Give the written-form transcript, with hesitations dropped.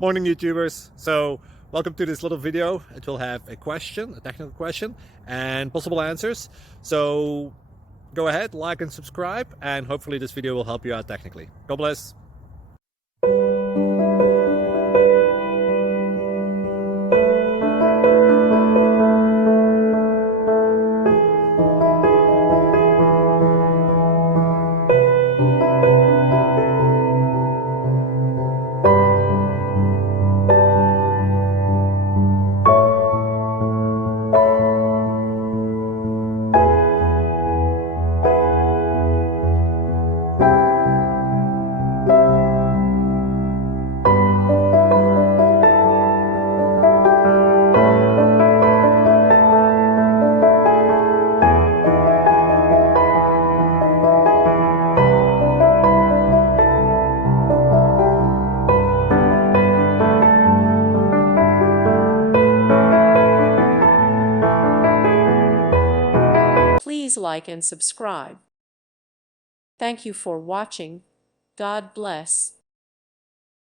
Morning, YouTubers. So welcome to this little video. It will have a question, a technical question, and possible answers. So go ahead, like and subscribe, and hopefully this video will help you out technically. God bless. Please like and subscribe. Thank you for watching. God bless.